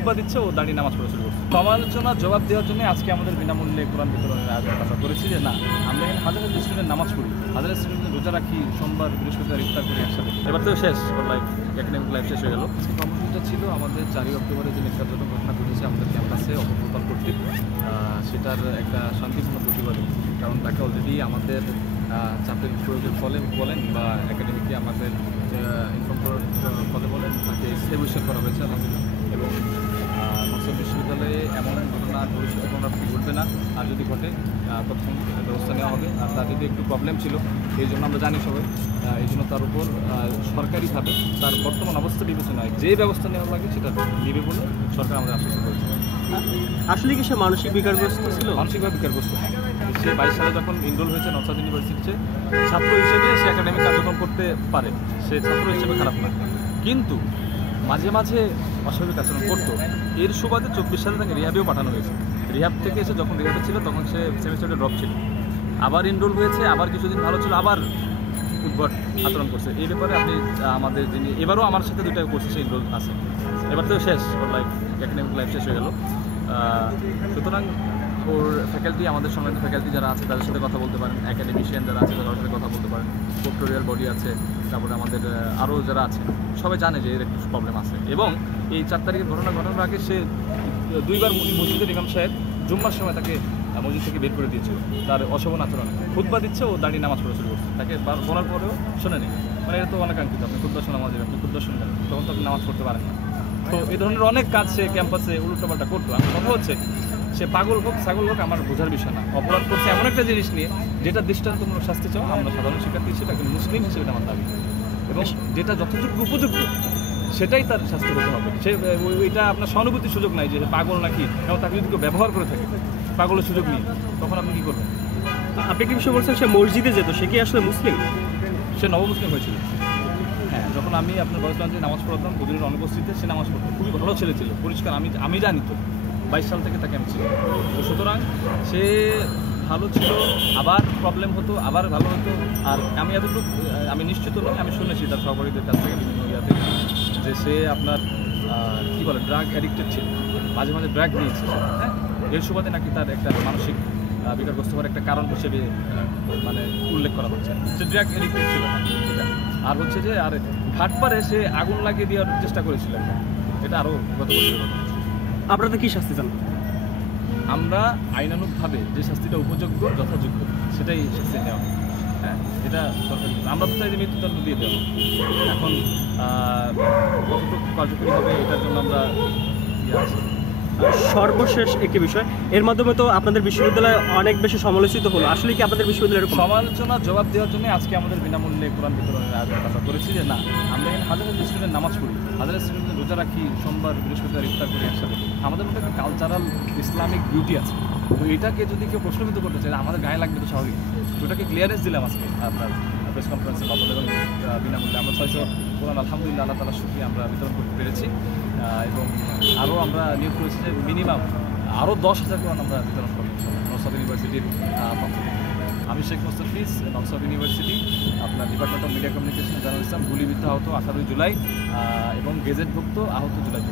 খুতবা দিচ্ছে ও দাঁড়িয়ে নামাজ পড়া শুরু করছে। সমালোচনার জবাব দেওয়ার জন্য আজকে আমাদের বিনামূল্যে কোরআন বিতরণের আয়োজন কথা করেছি যে না, আমরা এখানে হাজার হাজার স্টুডেন্ট নামাজ পড়ি, হাজার স্টুডেন্ট রোজা রাখি, সোমবার বৃহস্পতিবার ইফতার করি একসাথে। এবার তো শেষ, ওর লাইফ একাডেমিক লাইফ শেষ হয়ে গেল। আজকে কর্মসূচিটা ছিল আমাদের 4ই অক্টোবরে যে নির্যাতন ঘটনা ঘটেছে আমাদের ক্যাম্পাসে অপপ্রচার কর্তৃক, সেটার একটা শান্তিপূর্ণ প্রতিবাদ। কারণ তাকে অলরেডি আমাদের চাপের প্রয়োগের ফলে বলেন বা একাডেমিকে আমাদের ইনফর্ম করার ফলে বলেন তাকে সেভিশন করা হয়েছে আলহামদুলিল্লাহ। এবং নকশা বিশ্ববিদ্যালয়ে এমন ঘটনা ভবিষ্যতে কোনো ঘটবে না, আর যদি ঘটে তখন ব্যবস্থা নেওয়া হবে। আর তার যদি একটু প্রবলেম ছিল এই জন্য আমরা জানি সবাই, এই জন্য তার উপর সরকারিভাবে তার বর্তমান অবস্থা বিবেচনায় যে ব্যবস্থা নেওয়া লাগে সেটা নেবে বলে সরকার আমাদের আশ্বস্ত করেছে। আসলে কি সে মানসিক বিকারগ্রস্ত ছিল? মানসিকভাবে বিকারগ্রস্ত। সে 22 সালে যখন এনরোল হয়েছে নকশা ইউনিভার্সিটিতে, ছাত্র হিসেবে সে একাডেমিক কার্যক্রম করতে পারে, সে ছাত্র হিসেবে খারাপ না, কিন্তু মাঝে মাঝে অস্বাভাবিক আচরণ করতো। এর সুবাদে 24 সালে তাকে রিহাবেও পাঠানো হয়েছে। রিহাব থেকে এসে যখন রিহাবে ছিল তখন সে সেমিস্টারে ড্রপ ছিল, আবার এনরোল হয়েছে, আবার কিছুদিন ভালো ছিল, আবার উদ্ভট আচরণ করছে। এই ব্যাপারে আপনি আমাদের যিনি এবারও আমার সাথে 2টা কোর্সে সে এনরোল আছে। এবার তো শেষ, ওর লাইফ একাডেমিক লাইফ শেষ হয়ে গেল। সুতরাং ওর ফ্যাকাল্টি, আমাদের সম্মানিত ফ্যাকাল্টি যারা আছে তাদের সাথে কথা বলতে পারেন, একাডেমিশিয়ান যারা আছে তাদের সাথে কথা বলতে পারেন, প্রক্টোরিয়াল বডি আছে, তারপরে আমাদের আরও যারা আছে সবাই জানে যে এর একটু প্রবলেম আছে। এবং এই 4 তারিখের ঘটনার আগে সে 2বার মসজিদের ইমাম সাহেব জুম্মার সময় তাকে মসজিদ থেকে বের করে দিয়েছিল তার অশোভন আচরণে। খুতবা দিচ্ছে ও দাঁড়িয়ে নামাজ পড়া শুরু করছে, তাকে বলার পরেও শোনেনি। মানে এটা তো অনেকাঙ্ক্ষিত, আপনি খুতবা শোনা আমাদের, আপনি খুতবা শুনবেন তখন তো আপনি নামাজ পড়তে পারেন না। তো এই ধরনের অনেক কাজ সে ক্যাম্পাসে উল্টোপাল্টা করতো। আমার কথা হচ্ছে সে পাগল হোক ছাগল হোক আমার বোঝার বিষয় না, অপরাধ করছে এমন একটা জিনিস নিয়ে যেটা দৃষ্টান্তমূলক শাস্তি চাও আমরা সাধারণ শিক্ষার্থী হিসেবে, একজন মুসলিম হিসেবে আমার দাবি, এবং যেটা যথাযোগ্য উপযোগ্য সেটাই তার শাস্তি হতে হবে। সে ওইটা আপনার সহানুভূতির সুযোগ নাই যে পাগল নাকি, এবং তাকে যদি কেউ ব্যবহার করে থাকে পাগলের সুযোগ নিয়ে, তখন আপনি কী করবেন? আপনি কি বিষয় বলছেন সে মসজিদে যেত, সে কি আসলে মুসলিম? সে নবমুসলিম হয়েছিল। হ্যাঁ, যখন আমি আপনার বয়সগঞ্জে নামাজ পড়তাম হুজুরের অনুপস্থিতিতে সে নামাজ পড়তো, খুবই ভালো ছেলে ছিল, পরিষ্কার। আমি জানি তো 22 সাল থেকে তাকে আমি ছিল। তো সুতরাং সে ভালো ছিল, আবার প্রবলেম হতো, আবার ভালো হতো। আর আমি এতটুকু আমি নিশ্চিত নই, আমি শুনেছি তার সহপাঠীদের কাছ থেকে বিভিন্ন ইয়াতে যে সে আপনার কী বলে ড্রাগ অ্যাডিক্টেড ছিল, মাঝে মাঝে ড্রাগ নিয়েছে। হ্যাঁ, এর সুবাদে নাকি তার একটা মানসিক বিকারগ্রস্ত হওয়ার একটা কারণ হিসেবে মানে উল্লেখ করা হচ্ছে, সে ড্রাগ অ্যাডিক্টেড ছিল না এটা। আর হচ্ছে যে আর ঘাটপাড়ে সে আগুন লাগিয়ে দেওয়ার চেষ্টা করেছিল, এটা আরও গত বছর। আপনাদের কী শাস্তি চান? আমরা আইনানুগভাবে যে শাস্তিটা উপযোগ্য যথাযোগ্য সেটাই শাস্তি দেওয়া। হ্যাঁ, এটা সরকারি, আমরা তো চাই যে মৃত্যুদণ্ড দিয়ে দেওয়া। এখন কতটুকু কার্যকরী হবে এটার জন্য আমরা আছি। সর্বশেষ একটি বিষয়, এর মাধ্যমে তো আপনাদের বিশ্ববিদ্যালয় অনেক বেশি সমালোচিত হলো, আসলে কি আপনাদের বিশ্ববিদ্যালয়ের সমালোচনার জবাব দেওয়ার জন্য আজকে আমাদের বিনামূল্যে কোরআন বিতরণের আয়োজন কথা করেছি যে না, আমরা এখানে হাজার হাজার স্টুডেন্ট নামাজ পড়ি, হাজার স্টুডেন্ট রোজা রাখি, সোমবার বৃহস্পতিবার ইফতার করি একসাথে। আমাদের মধ্যে একটা কালচারাল ইসলামিক বিউটি আছে। তো এটাকে যদি কেউ প্রশ্নবিদ্ধ করতে চায় আমাদের গায়ে লাগবে তো স্বাভাবিক। তো ওটাকে ক্লিয়ারেন্স দিলাম আজকে আপনার প্রেস কনফারেন্সে মাধ্যমে, এবং বিনামূল্যে আমরা 600 কোরআন আলহামদুলিল্লাহ আল্লাহ তাআলার শুকরিয়া আমরা বিতরণ করতে পেরেছি। এবং আরও আমরা নিয়োগ করেছি যে মিনিমাম আরও 10,000 কোরআন আমরা বিতরণ করবো নকশা ইউনিভার্সিটির পক্ষ থেকে। আমি শেখ মোস্তাফিজ, নকশা ইউনিভার্সিটি, আপনার department of media communication journalism, গুলিবিদ্ধ আহত 18 জুলাই এবং গেজেটভুক্ত আহত জুলাই।